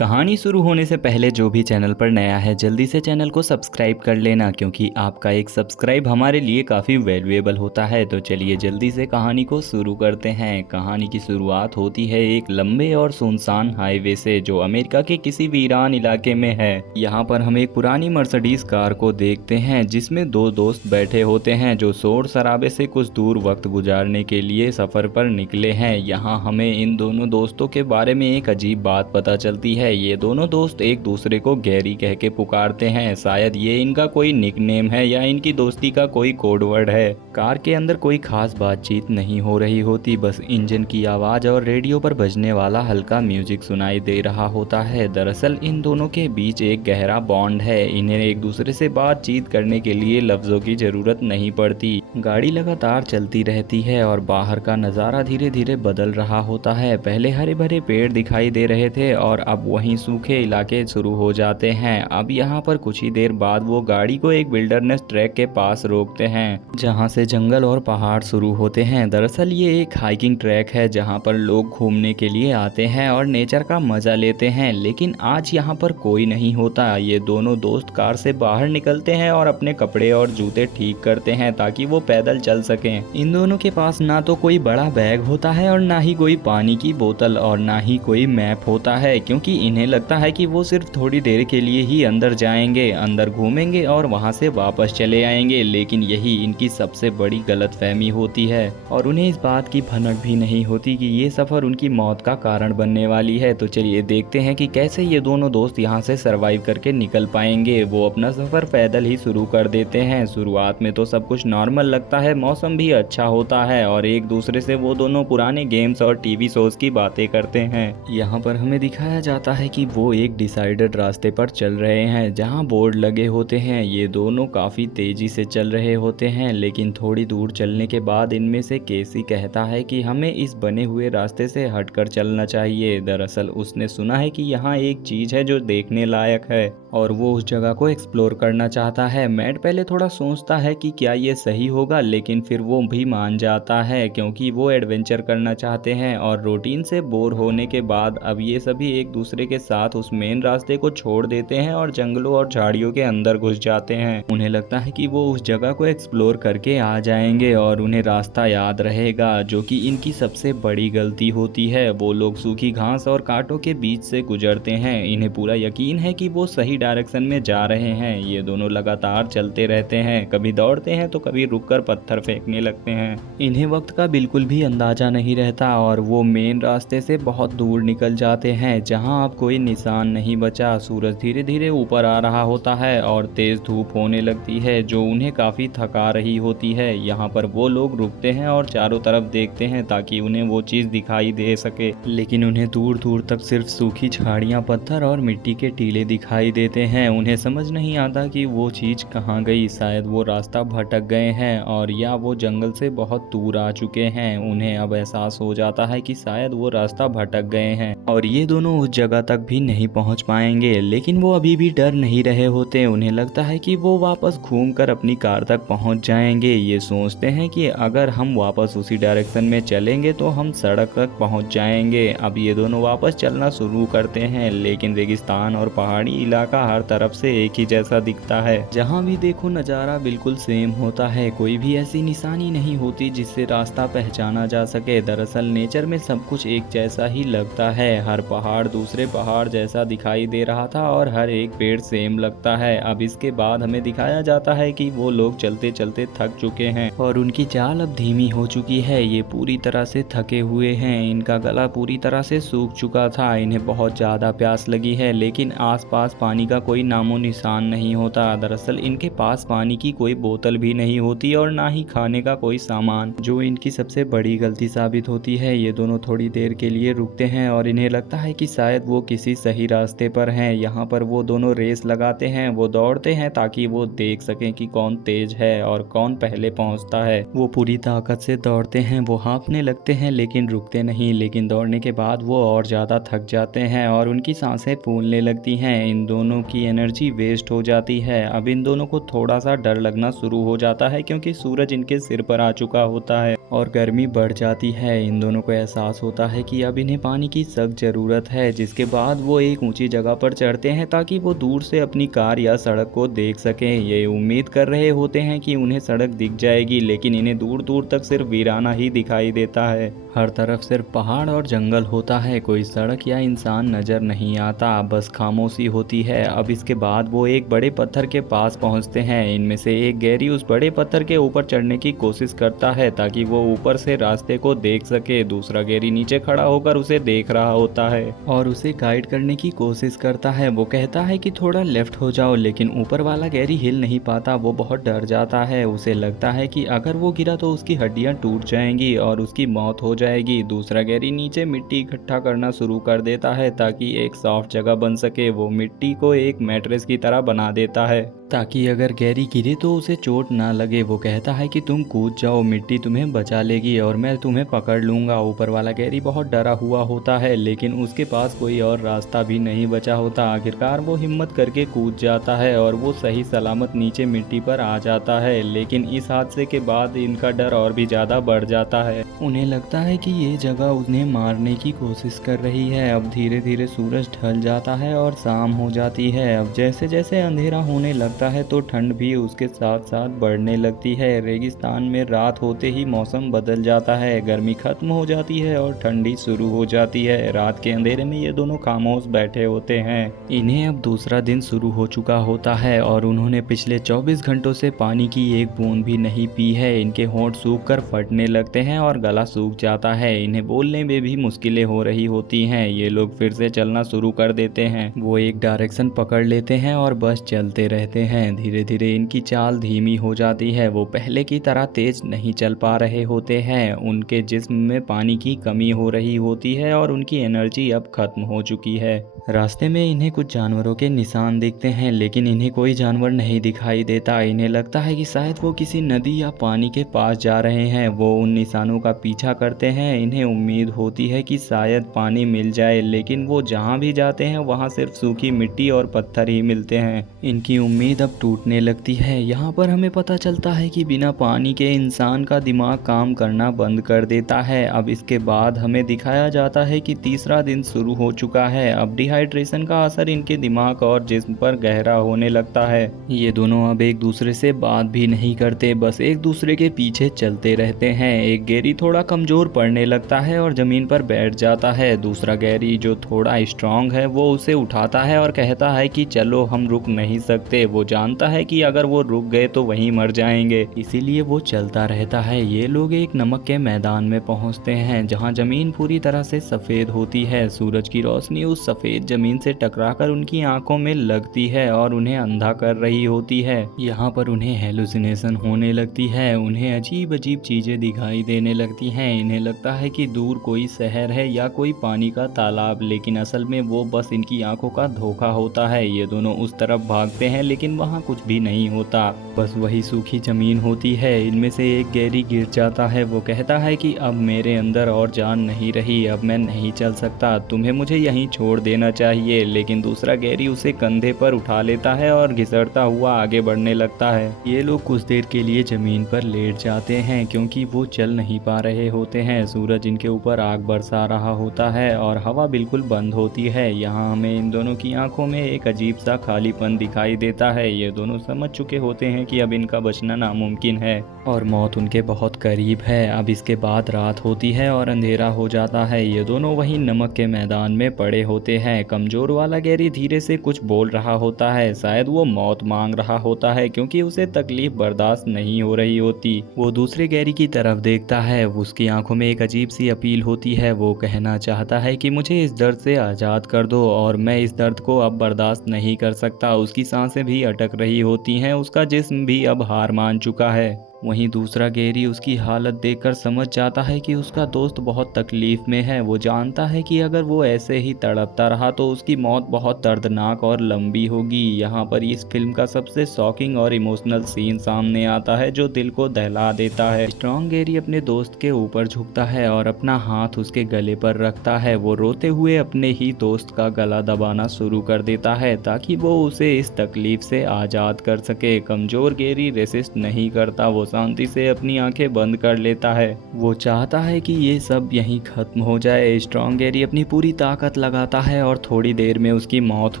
कहानी शुरू होने से पहले जो भी चैनल पर नया है जल्दी से चैनल को सब्सक्राइब कर लेना, क्योंकि आपका एक सब्सक्राइब हमारे लिए काफ़ी वैल्यूएबल होता है। तो चलिए जल्दी से कहानी को शुरू करते हैं। कहानी की शुरुआत होती है एक लंबे और सुनसान हाईवे से जो अमेरिका के किसी वीरान इलाके में है। यहाँ पर हम एक पुरानी मर्सिडीज कार को देखते हैं जिसमें दो दोस्त बैठे होते हैं जो शोर शराबे से कुछ दूर वक्त गुजारने के लिए सफ़र पर निकले हैं। यहाँ हमें इन दोनों दोस्तों के बारे में एक अजीब बात पता चलती है। ये दोनों दोस्त एक दूसरे को गैरी कह के पुकारते हैं। शायद ये इनका कोई निकनेम है या इनकी दोस्ती का कोई कोड वर्ड है। कार के अंदर कोई खास बातचीत नहीं हो रही होती, बस इंजन की आवाज और रेडियो पर बजने वाला हल्का म्यूजिक सुनाई दे रहा होता है। दरअसल इन दोनों के बीच एक गहरा बॉन्ड है। इन्हें एक दूसरे से बातचीत करने के लिए लफ्जों की जरूरत नहीं पड़ती। गाड़ी लगातार चलती रहती है और बाहर का नज़ारा धीरे धीरे बदल रहा होता है। पहले हरे भरे पेड़ दिखाई दे रहे थे और अब वहीं सूखे इलाके शुरू हो जाते हैं। अब यहाँ पर कुछ ही देर बाद वो गाड़ी को एक विल्डरनेस ट्रैक के पास रोकते हैं जहाँ से जंगल और पहाड़ शुरू होते हैं। दरअसल ये एक हाइकिंग ट्रैक है जहाँ पर लोग घूमने के लिए आते हैं और नेचर का मजा लेते हैं, लेकिन आज यहाँ पर कोई नहीं होता। ये दोनों दोस्त कार से बाहर निकलते हैं और अपने कपड़े और जूते ठीक करते हैं ताकि वो पैदल चल सकें। इन दोनों के पास ना तो कोई बड़ा बैग होता है और ना ही कोई पानी की बोतल और ना ही कोई मैप होता है, क्योंकि इन्हें लगता है कि वो सिर्फ थोड़ी देर के लिए ही अंदर जाएंगे, अंदर घूमेंगे और वहां से वापस चले आएंगे। लेकिन यही इनकी सबसे बड़ी गलतफहमी होती है और उन्हें इस बात की भनक भी नहीं होती कि ये सफर उनकी मौत का कारण बनने वाली है। तो चलिए देखते हैं कि कैसे ये दोनों दोस्त यहाँ से सरवाइव करके निकल पाएंगे। वो अपना सफर पैदल ही शुरू कर देते हैं। शुरुआत में तो सब कुछ नॉर्मल लगता है, मौसम भी अच्छा होता है और एक दूसरे से वो दोनों पुराने गेम्स और टीवी शोज की बातें करते हैं। यहाँ पर हमें दिखाया जाता है कि वो एक डिसाइडेड रास्ते पर चल रहे हैं जहाँ बोर्ड लगे होते हैं। ये दोनों काफी तेजी से चल रहे होते हैं, लेकिन थोड़ी दूर चलने के बाद इनमें से केसी कहता है कि हमें इस बने हुए रास्ते से हटकर चलना चाहिए। दरअसल उसने सुना है कि यहाँ एक चीज है जो देखने लायक है और वो उस जगह को एक्सप्लोर करना चाहता है। मैट पहले थोड़ा सोचता है कि क्या ये सही होगा, लेकिन फिर वो भी मान जाता है क्योंकि वो एडवेंचर करना चाहते हैं और रूटीन से बोर होने के बाद अब ये सभी एक दूसरे के साथ उस मेन रास्ते को छोड़ देते हैं और जंगलों और झाड़ियों के अंदर घुस जाते हैं। उन्हें लगता है कि वो उस जगह को एक्सप्लोर करके आ जाएंगे और उन्हें रास्ता याद रहेगा, जो कि इनकी सबसे बड़ी गलती होती है। वो लोग सूखी घास और कांटों के बीच से गुजरते हैं। इन्हें पूरा यकीन है कि वो सही डायरेक्शन में जा रहे हैं। ये दोनों लगातार चलते रहते हैं, कभी दौड़ते हैं तो कभी रुककर पत्थर फेंकने लगते हैं। इन्हें वक्त का बिल्कुल भी अंदाजा नहीं रहता और वो मेन रास्ते से बहुत दूर निकल जाते हैं जहां अब कोई निशान नहीं बचा। सूरज धीरे धीरे ऊपर आ रहा होता है और तेज धूप होने लगती है जो उन्हें काफी थका रही होती है। यहाँ पर वो लोग रुकते हैं और चारों तरफ देखते हैं ताकि उन्हें वो चीज दिखाई दे सके, लेकिन उन्हें दूर दूर तक सिर्फ सूखी झाड़ियां, पत्थर और मिट्टी के टीले दिखाई देते हैं। उन्हें समझ नहीं आता कि वो चीज कहाँ गई। शायद वो रास्ता भटक गए हैं और या वो जंगल से बहुत दूर आ चुके हैं। उन्हें अब एहसास हो जाता है कि शायद वो रास्ता भटक गए हैं और ये दोनों उस जगह तक भी नहीं पहुंच पाएंगे, लेकिन वो अभी भी डर नहीं रहे होते। उन्हें लगता है कि वो वापस घूमकर अपनी कार तक पहुंच जाएंगे। ये सोचते हैं कि अगर हम वापस उसी डायरेक्शन में चलेंगे तो हम सड़क तक पहुंच जाएंगे। अब ये दोनों वापस चलना शुरू करते हैं, लेकिन रेगिस्तान और पहाड़ी इलाका हर तरफ से एक ही जैसा दिखता है। जहाँ भी देखो नज़ारा बिल्कुल सेम होता है, कोई भी ऐसी निशानी नहीं होती जिससे रास्ता पहचाना जा सके। दरअसल नेचर में सब कुछ एक जैसा ही लगता है। हर पहाड़ दूसरे पहाड़ जैसा दिखाई दे रहा था और हर एक पेड़ सेम लगता है। अब इसके बाद हमें दिखाया जाता है कि वो लोग चलते चलते थक चुके हैं और उनकी चाल अब धीमी हो चुकी है। ये पूरी तरह से थके हुए हैं, इनका गला पूरी तरह से सूख चुका था। इन्हें बहुत ज़्यादा प्यास लगी है, लेकिन आसपास पानी का कोई नामो निशान नहीं होता। दरअसल इनके पास पानी की कोई बोतल भी नहीं होती और ना ही खाने का कोई सामान, जो इनकी सबसे बड़ी गलती साबित होती है। ये दोनों थोड़ी देर के लिए रुकते हैं और इन्हें लगता है कि शायद वो किसी सही रास्ते पर हैं। यहाँ पर वो दोनों रेस लगाते हैं। वो दौड़ते हैं ताकि वो देख सकें कि कौन तेज है और कौन पहले पहुँचता है। वो पूरी ताकत से दौड़ते हैं, वो हाँफने लगते हैं लेकिन रुकते नहीं। लेकिन दौड़ने के बाद वो और ज़्यादा थक जाते हैं और उनकी सांसें फूलने लगती हैं। इन दोनों की एनर्जी वेस्ट हो जाती है। अब इन दोनों को थोड़ा सा डर लगना शुरू हो जाता है क्योंकि सूरज इनके सिर पर आ चुका होता है और गर्मी बढ़ जाती है। इन दोनों को एहसास होता है कि अब इन्हें पानी की सख्त ज़रूरत है, जिसके बाद वो एक ऊंची जगह पर चढ़ते हैं ताकि वो दूर से अपनी कार या सड़क को देख सकें। ये उम्मीद कर रहे होते हैं कि उन्हें सड़क दिख जाएगी, लेकिन इन्हें दूर दूर तक सिर्फ वीराना ही दिखाई देता है। हर तरफ सिर्फ पहाड़ और जंगल होता है, कोई सड़क या इंसान नजर नहीं आता, बस खामोशी होती है। अब इसके बाद वो एक बड़े पत्थर के पास पहुंचते हैं। इनमें से एक गैरी उस बड़े पत्थर के ऊपर चढ़ने की कोशिश करता है ताकि वो ऊपर से रास्ते को देख सके। दूसरा गैरी नीचे खड़ा होकर उसे देख रहा होता है और उसे गाइड करने की कोशिश करता है। वो कहता है कि थोड़ा लेफ्ट हो जाओ, लेकिन ऊपर वाला गैरी हिल नहीं पाता। वो बहुत डर जाता है, उसे लगता है कि अगर वो गिरा तो उसकी हड्डियां टूट जाएंगी और उसकी मौत हो जाएगी। दूसरा गैरी नीचे मिट्टी इकट्ठा करना शुरू कर देता है ताकि एक सॉफ्ट जगह बन सके। वो मिट्टी को एक मैट्रेस की तरह बना देता है ताकि अगर गैरी गिरे तो उसे चोट ना लगे। वो कहता है कि तुम कूद जाओ, मिट्टी तुम्हें बचा लेगी और मैं तुम्हें पकड़ लूंगा। ऊपर वाला गैरी बहुत डरा हुआ होता है, लेकिन उसके पास कोई और रास्ता भी नहीं बचा होता। आखिरकार वो हिम्मत करके कूद जाता है और वो सही सलामत नीचे मिट्टी पर आ जाता है। लेकिन इस हादसे के बाद इनका डर और भी ज्यादा बढ़ जाता है। उन्हें लगता है कि ये जगह उन्हें मारने की कोशिश कर रही है। अब धीरे धीरे सूरज ढल जाता है और शाम हो जाती है। अब जैसे जैसे अंधेरा होने लगता है तो ठंड भी उसके साथ साथ बढ़ने लगती है। रेगिस्तान में रात होते ही मौसम बदल जाता है, गर्मी खत्म हो जाती है और ठंडी शुरू हो जाती है। रात के अंधेरे में ये दोनों खामोश बैठे होते हैं। इन्हें अब दूसरा दिन शुरू हो चुका होता है और उन्होंने पिछले 24 घंटों से पानी की एक बूंद भी नहीं पी है। इनके होंठ सूख कर फटने लगते हैं और गला सूख जाता है। इन्हें बोलने में भी मुश्किलें हो रही होती हैं। ये लोग फिर से चलना शुरू कर देते हैं। वो एक डायरेक्शन पकड़ लेते हैं और बस चलते रहते हैं। धीरे धीरे इनकी चाल धीमी हो जाती है। वो पहले की तरह तेज नहीं चल पा रहे होते हैं। उनके जिस्म में पानी की कमी हो रही होती है और उनकी एनर्जी अब खत्म हो चुकी है। रास्ते में इन्हें कुछ जानवरों के निशान दिखते हैं, लेकिन इन्हें कोई जानवर नहीं दिखाई देता। इन्हें लगता है कि शायद वो किसी नदी या पानी के पास जा रहे हैं। वो उन निशानों का पीछा करते हैं। इन्हें उम्मीद होती है कि शायद पानी मिल जाए, लेकिन वो जहाँ भी जाते हैं वहाँ सिर्फ सूखी मिट्टी और पत्थर ही मिलते हैं। इनकी उम्मीद अब टूटने लगती है। यहाँ पर हमें पता चलता है कि बिना पानी के इंसान का दिमाग काम करना बंद कर देता है। अब इसके बाद हमें दिखाया जाता है कि तीसरा दिन शुरू हो चुका है। अब डिहाइड्रेशन का असर इनके दिमाग और जिस्म पर गहरा होने लगता है। ये दोनों अब एक दूसरे से बात भी नहीं करते, बस एक दूसरे के पीछे चलते रहते हैं। एक गैरी थोड़ा कमजोर पड़ने लगता है और जमीन पर बैठ जाता है। दूसरा गैरी जो थोड़ा स्ट्रांग है वो उसे उठाता है और कहता है कि चलो, हम रुक नहीं सकते। वो जानता है कि अगर वो रुक गए तो वहीं मर जाएंगे, इसीलिए वो चलता रहता है। ये लोग एक नमक के मैदान में पहुंचते हैं जहां जमीन पूरी तरह से सफेद होती है। सूरज की रोशनी उस सफेद जमीन से टकराकर उनकी आंखों में लगती है और उन्हें अंधा कर रही होती है। यहाँ पर उन्हें हेलुसिनेशन होने लगती है। उन्हें अजीब अजीब चीजें दिखाई देने लगती हैं। इन्हें लगता है कि दूर कोई शहर है या कोई पानी का तालाब, लेकिन असल में वो बस इनकी आंखों का धोखा होता है। ये दोनों उस तरफ भागते हैं, लेकिन वहाँ कुछ भी नहीं होता, बस वही सूखी जमीन होती है। इनमें से एक गैरी गिर जाता है। वो कहता है कि अब मेरे अंदर और जान नहीं रही, अब मैं नहीं चल सकता, तुम्हें मुझे यहीं छोड़ देना चाहिए। लेकिन दूसरा गैरी उसे कंधे पर उठा लेता है और घिसटता हुआ आगे बढ़ने लगता है। ये लोग कुछ देर के लिए जमीन पर लेट जाते हैं क्योंकि वो चल नहीं पा रहे होते हैं। सूरज इनके ऊपर आग बरसा रहा होता है और हवा बिल्कुल बंद होती है। यहाँ हमें इन दोनों की आंखों में एक अजीब सा खालीपन दिखाई देता है। ये दोनों समझ चुके होते हैं कि अब इनका बचना नामुमकिन है और मौत उनके बहुत करीब है। अब इसके बाद रात होती है और अंधेरा हो जाता है। ये दोनों वही नमक के मैदान में पड़े होते हैं। कमजोर वाला गैरी धीरे से कुछ बोल रहा होता है, शायद वो मौत मांग रहा होता है क्योंकि उसे तकलीफ बर्दाश्त नहीं हो रही होती। वो दूसरे गैरी की तरफ देखता है, उसकी आंखों में एक अजीब सी अपील होती है। वो कहना चाहता है कि मुझे इस दर्द से आज़ाद कर दो और मैं इस दर्द को अब बर्दाश्त नहीं कर सकता। उसकी सांसें भी अटक रही होती हैं, उसका जिस्म भी अब हार मान चुका है। वहीं दूसरा गैरी उसकी हालत देखकर समझ जाता है कि उसका दोस्त बहुत तकलीफ में है। वो जानता है कि अगर वो ऐसे ही तड़पता रहा तो उसकी मौत बहुत दर्दनाक और लंबी होगी। यहाँ पर इस फिल्म का सबसे शॉकिंग और इमोशनल सीन सामने आता है जो दिल को दहला देता है। स्ट्रॉन्ग गैरी अपने दोस्त के ऊपर झुकता है और अपना हाथ उसके गले पर रखता है। वो रोते हुए अपने ही दोस्त का गला दबाना शुरू कर देता है ताकि वो उसे इस तकलीफ से आज़ाद कर सके। कमजोर गैरी रेसिस्ट नहीं करता, वो शांति से अपनी आंखें बंद कर लेता है। वो चाहता है कि ये सब यहीं खत्म हो जाए। स्ट्रॉन्ग गैरी अपनी पूरी ताकत लगाता है और थोड़ी देर में उसकी मौत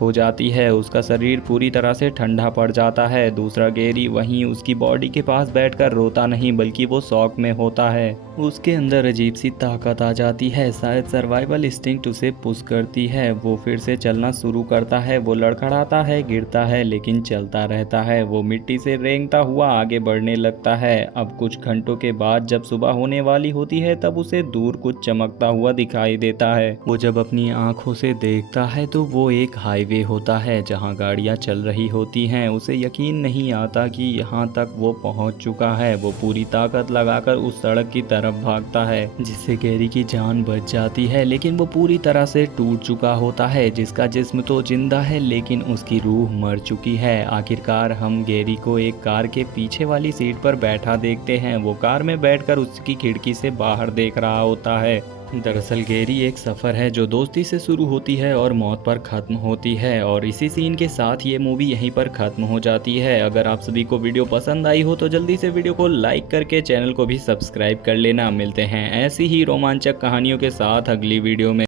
हो जाती है। उसका शरीर पूरी तरह से ठंडा पड़ जाता है। दूसरा गैरी वहीं उसकी बॉडी के पास बैठकर रोता नहीं बल्कि वो शॉक में होता है। उसके अंदर अजीब सी ताकत आ जाती है, शायद सर्वाइवल इंस्टिंक्ट उसे पुश करती है। वो फिर से चलना शुरू करता है। वो लड़खड़ाता है, गिरता है, लेकिन चलता रहता है। वो मिट्टी से रेंगता हुआ आगे बढ़ने लगता है। अब कुछ घंटों के बाद जब सुबह होने वाली होती है तब उसे दूर कुछ चमकता हुआ दिखाई देता है। वो जब अपनी आंखों से देखता है तो वो एक हाईवे होता है जहाँ गाड़ियाँ चल रही होती हैं। उसे यकीन नहीं आता कि यहाँ तक वो पहुँच चुका है। वो पूरी ताकत लगाकर उस सड़क की तरफ भागता है जिससे गैरी की जान बच जाती है, लेकिन वो पूरी तरह से टूट चुका होता है। जिसका जिस्म तो जिंदा है लेकिन उसकी रूह मर चुकी है। आखिरकार हम गैरी को एक कार के पीछे वाली सीट पर बैठा देखते हैं। वो कार में बैठकर उसकी खिड़की से बाहर देख रहा होता है। दरअसल गैरी एक सफ़र है जो दोस्ती से शुरू होती है और मौत पर ख़त्म होती है। और इसी सीन के साथ ये मूवी यहीं पर ख़त्म हो जाती है। अगर आप सभी को वीडियो पसंद आई हो तो जल्दी से वीडियो को लाइक करके चैनल को भी सब्सक्राइब कर लेना। मिलते हैं ऐसी ही रोमांचक कहानियों के साथ अगली वीडियो में।